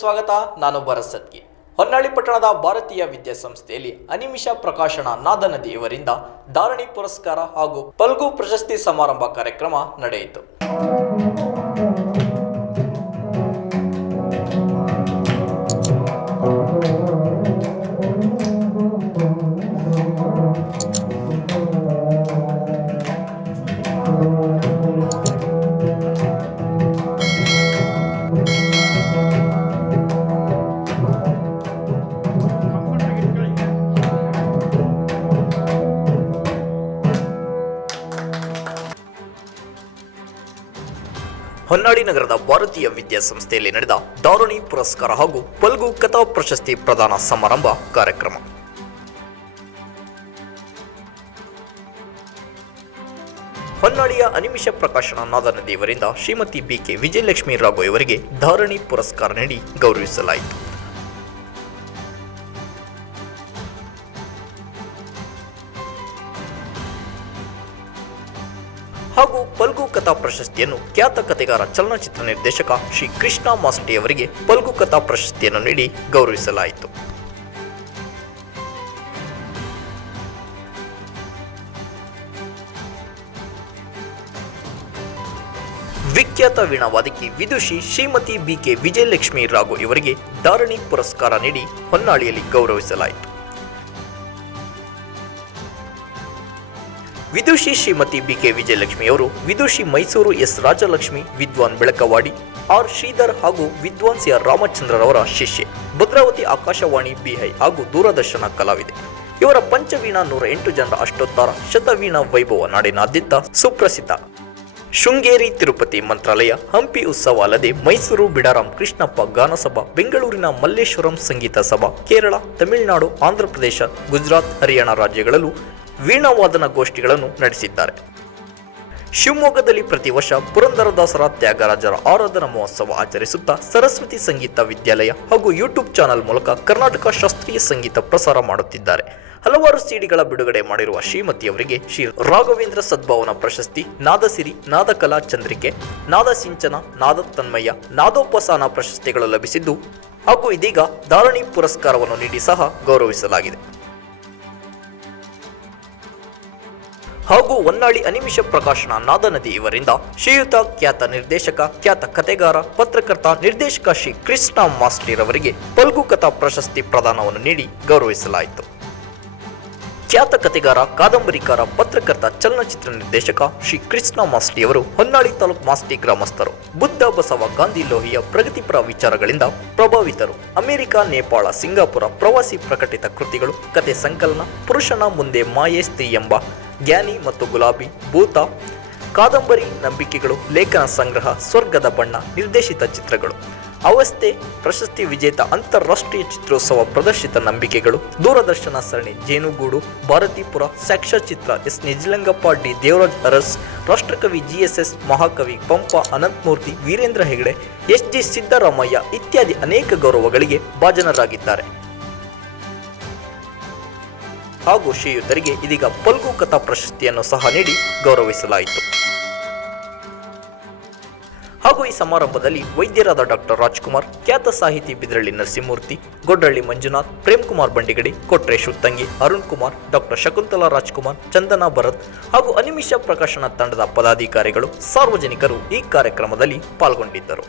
ಸ್ವಾಗತ ನಾನು ಭರತ್ ಸತ್ಗಿ ಹೊನ್ನಾಳಿ ಪಟ್ಟಣದ ಭಾರತೀಯ ವಿದ್ಯಾಸಂಸ್ಥೆಯಲ್ಲಿ ಅನಿಮಿಷ ಪ್ರಕಾಶನ ನಾದನ ದೇವರಿಂದ ಧಾರಣಿ ಪುರಸ್ಕಾರ ಹಾಗೂ ಪಲ್ಗು ಪ್ರಶಸ್ತಿ ಸಮಾರಂಭ ಕಾರ್ಯಕ್ರಮ ನಡೆಯಿತು. ಹೊನ್ನಾಳಿ ನಗರದ ಭಾರತೀಯ ವಿದ್ಯಾಸಂಸ್ಥೆಯಲ್ಲಿ ನಡೆದ ಧಾರಣಿ ಪುರಸ್ಕಾರ ಹಾಗೂ ಪಲ್ಗು ಕಥಾ ಪ್ರಶಸ್ತಿ ಪ್ರದಾನ ಸಮಾರಂಭ ಕಾರ್ಯಕ್ರಮ. ಹೊನ್ನಾಳಿಯ ಅನಿಮಿಷ ಪ್ರಕಾಶನ ನಾದನ ದೇವರಿಂದ ಶ್ರೀಮತಿ ಬಿಕೆ ವಿಜಯಲಕ್ಷ್ಮಿ ರಾಘು ಇವರಿಗೆ ಧಾರಣಿ ಪುರಸ್ಕಾರ ನೀಡಿ ಗೌರವಿಸಲಾಯಿತು. ಹಾಗೂ ಪಲ್ಗು ಕಥಾ ಪ್ರಶಸ್ತಿಯನ್ನು ಖ್ಯಾತ ಕಥೆಗಾರ ಚಲನಚಿತ್ರ ನಿರ್ದೇಶಕ ಶ್ರೀ ಕೃಷ್ಣ ಮಾಸ್ಟಿ ಅವರಿಗೆ ಪಲ್ಗು ಕಥಾ ಪ್ರಶಸ್ತಿಯನ್ನು ನೀಡಿ ಗೌರವಿಸಲಾಯಿತು. ವಿಖ್ಯಾತ ವೀಣಾವಾದಕಿ ವಿದುಷಿ ಶ್ರೀಮತಿ ಬಿಕೆ ವಿಜಯಲಕ್ಷ್ಮಿ ರಾಘು ಇವರಿಗೆ ಧಾರಣಿ ಪುರಸ್ಕಾರ ನೀಡಿ ಹೊನ್ನಾಳಿಯಲ್ಲಿ ಗೌರವಿಸಲಾಯಿತು. ವಿದುಷಿ ಶ್ರೀಮತಿ ಬಿ ಬಿಕೆ ವಿಜಯಲಕ್ಷ್ಮಿಯವರು ವಿದುಷಿ ಮೈಸೂರು ಎಸ್ ರಾಜಲಕ್ಷ್ಮಿ, ವಿದ್ವಾನ್ ಬೆಳಕವಾಡಿ ಆರ್ ಶ್ರೀಧರ್ ಹಾಗೂ ವಿದ್ವಾನ್ ಸಿ ಆರ್ ರಾಮಚಂದ್ರರವರ ಶಿಷ್ಯೆ. ಭದ್ರಾವತಿ ಆಕಾಶವಾಣಿ ಬಿಹೈ ಹಾಗೂ ದೂರದರ್ಶನ ಕಲಾವಿದೆ. ಇವರ ಪಂಚವೀಣಾ ನೂರ ಎಂಟು ಜನರ ಅಷ್ಟೋತ್ತರ ಶತವೀಣಾ ವೈಭವ ನಾಡಿನಾದ್ಯಂತ ಸುಪ್ರಸಿದ್ಧ. ಶೃಂಗೇರಿ ತಿರುಪತಿ ಮಂತ್ರಾಲಯ ಹಂಪಿ ಉತ್ಸವ ಅಲ್ಲದೆ ಮೈಸೂರು ಬಿಡಾರಾಮ್ ಕೃಷ್ಣಪ್ಪ ಗಾನಸಭಾ, ಬೆಂಗಳೂರಿನ ಮಲ್ಲೇಶ್ವರಂ ಸಂಗೀತ ಸಭಾ, ಕೇರಳ, ತಮಿಳುನಾಡು ಆಂಧ್ರಪ್ರದೇಶ ಗುಜರಾತ್, ಹರಿಯಾಣ ರಾಜ್ಯಗಳಲ್ಲೂ ವೀಣಾವಾದನ ಗೋಷ್ಠಿಗಳನ್ನು ನಡೆಸಿದ್ದಾರೆ. ಶಿವಮೊಗ್ಗದಲ್ಲಿ ಪ್ರತಿ ವರ್ಷ ಪುರಂದರದಾಸರ ತ್ಯಾಗರಾಜರ ಆರಾಧನಾ ಮಹೋತ್ಸವ ಆಚರಿಸುತ್ತಾ ಸರಸ್ವತಿ ಸಂಗೀತ ವಿದ್ಯಾಲಯ ಹಾಗೂ ಯೂಟ್ಯೂಬ್ ಚಾನೆಲ್ ಮೂಲಕ ಕರ್ನಾಟಕ ಶಾಸ್ತ್ರೀಯ ಸಂಗೀತ ಪ್ರಸಾರ ಮಾಡುತ್ತಿದ್ದಾರೆ. ಹಲವಾರು ಸಿಡಿಗಳ ಬಿಡುಗಡೆ ಮಾಡಿರುವ ಶ್ರೀಮತಿಯವರಿಗೆ ಶ್ರೀ ರಾಘವೇಂದ್ರ ಸದ್ಭಾವನ ಪ್ರಶಸ್ತಿ, ನಾದಸಿರಿ, ನಾದಕಲಾ ಚಂದ್ರಿಕೆ, ನಾದಸಿಂಚನ ನಾದ ತನ್ಮಯ್ಯ ನಾದೋಪಸಾನ ಪ್ರಶಸ್ತಿಗಳು ಲಭಿಸಿದ್ದು ಹಾಗೂ ಇದೀಗ ಧಾರಣಿ ಪುರಸ್ಕಾರವನ್ನು ನೀಡಿ ಸಹ ಗೌರವಿಸಲಾಗಿದೆ. ಹಾಗೂ ಹೊನ್ನಾಳಿ ಅನಿಮಿಷ ಪ್ರಕಾಶನ ನಾದನದಿ ಇವರಿಂದ ಶ್ರೀಯುತ ಖ್ಯಾತ ನಿರ್ದೇಶಕ, ಖ್ಯಾತ ಕಥೆಗಾರ, ಪತ್ರಕರ್ತ, ನಿರ್ದೇಶಕ ಶ್ರೀ ಕೃಷ್ಣ ಮಾಸ್ಟಿರವರಿಗೆ ಪಲ್ಗು ಕಥಾ ಪ್ರಶಸ್ತಿ ಪ್ರದಾನವನ್ನು ನೀಡಿ ಗೌರವಿಸಲಾಯಿತು. ಖ್ಯಾತ ಕಥೆಗಾರ, ಕಾದಂಬರಿಕಾರ, ಪತ್ರಕರ್ತ, ಚಲನಚಿತ್ರ ನಿರ್ದೇಶಕ ಶ್ರೀ ಕೃಷ್ಣ ಮಾಸ್ಟಿ ಅವರು ಹೊನ್ನಾಳಿ ತಾಲೂಕು ಮಾಸ್ಟಿ ಗ್ರಾಮಸ್ಥರು, ಬುದ್ಧ ಬಸವ ಗಾಂಧಿ ಲೋಹಿಯ ಪ್ರಗತಿಪರ ವಿಚಾರಗಳಿಂದ ಪ್ರಭಾವಿತರು, ಅಮೆರಿಕ, ನೇಪಾಳ, ಸಿಂಗಾಪುರ ಪ್ರವಾಸಿ ಪ್ರಕಟಿತ ಕೃತಿಗಳು ಕತೆ ಸಂಕಲನ, ಪುರುಷನ ಮುಂದೆ ಮಾಯೆ ಸ್ತ್ರೀ ಎಂಬ ಜ್ಞಾನಿ ಮತ್ತು ಗುಲಾಬಿ, ಭೂತ, ಕಾದಂಬರಿ, ನಂಬಿಕೆಗಳು, ಲೇಖನ ಸಂಗ್ರಹ, ಸ್ವರ್ಗದ ಬಣ್ಣ, ನಿರ್ದೇಶಿತ ಚಿತ್ರಗಳು. ಅವಸ್ಥೆ, ಪ್ರಶಸ್ತಿ ವಿಜೇತ, ಅಂತಾರಾಷ್ಟ್ರೀಯ ಚಿತ್ರೋತ್ಸವ, ಪ್ರದರ್ಶಿತ ನಂಬಿಕೆಗಳು, ದೂರದರ್ಶನ ಸರಣಿ, ಜೇನುಗೂಡು, ಭಾರತೀಪುರ, ಸಾಕ್ಷ್ಯಚಿತ್ರ, ಎಸ್. ನಿಜಲಿಂಗಪ್ಪ, ಡಿ. ದೇವರಾಜ್ ಅರಸ್, ರಾಷ್ಟ್ರಕವಿ ಜಿಎಸ್ಎಸ್ ಮಹಾಕವಿ, ಪಂಪ, ಅನಂತಮೂರ್ತಿ, ವೀರೇಂದ್ರ ಹೆಗಡೆ, ಎಸ್. ಜಿ. ಸಿದ್ದರಾಮಯ್ಯ ಇತ್ಯಾದಿ ಅನೇಕ ಗೌರವಗಳಿಗೆ ಭಾಜನರಾಗಿದ್ದಾರೆ. ಹಾಗೂ ಶ್ರೀಯುತರಿಗೆ ಇದೀಗ ಪಲ್ಗು ಕಥಾ ಪ್ರಶಸ್ತಿಯನ್ನು ಸಹ ನೀಡಿ ಗೌರವಿಸಲಾಯಿತು. ಹಾಗೂ ಈ ಸಮಾರಂಭದಲ್ಲಿ ವೈದ್ಯರಾದ ಡಾಕ್ಟರ್ ರಾಜ್ಕುಮಾರ್, ಖ್ಯಾತ ಸಾಹಿತಿ ಬಿದ್ರಳ್ಳಿ ನರಸಿಂಹಮೂರ್ತಿ, ಗೊಡ್ರಳ್ಳಿ ಮಂಜುನಾಥ್ ಪ್ರೇಮ್ ಕುಮಾರ್ ಬಂಡಿಗಡಿ ಕೊಟ್ರೇಶ್ ಉತ್ತಂಗಿ ಅರುಣ್ ಕುಮಾರ್, ಡಾಕ್ಟರ್ ಶಕುಂತಲಾ ರಾಜ್ಕುಮಾರ್, ಚಂದನಾ ಭರತ್ ಹಾಗೂ ಅನಿಮಿಷ ಪ್ರಕಾಶನ ತಂಡದ ಪದಾಧಿಕಾರಿಗಳು, ಸಾರ್ವಜನಿಕರು ಈ ಕಾರ್ಯಕ್ರಮದಲ್ಲಿ ಪಾಲ್ಗೊಂಡಿದ್ದರು.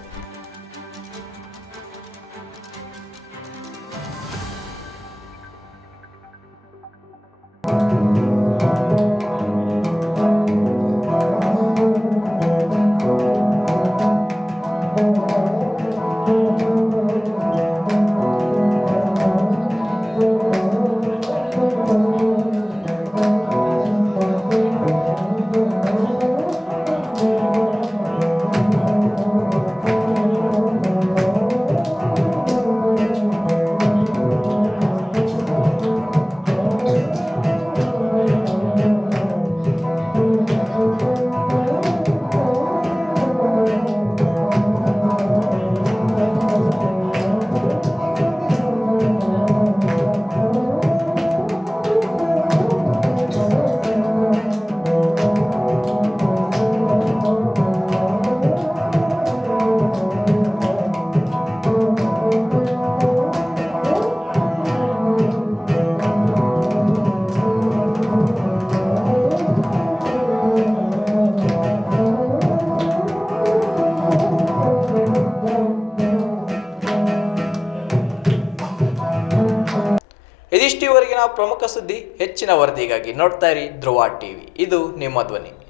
ಪ್ರಮುಖ ಸುದ್ದಿ ಹೆಚ್ಚಿನ ವರದಿಗಾಗಿ ನೋಡ್ತಾ ಇರಿ ಧ್ರುವ ಟಿವಿ. ಇದು ನಿಮ್ಮ ಧ್ವನಿ.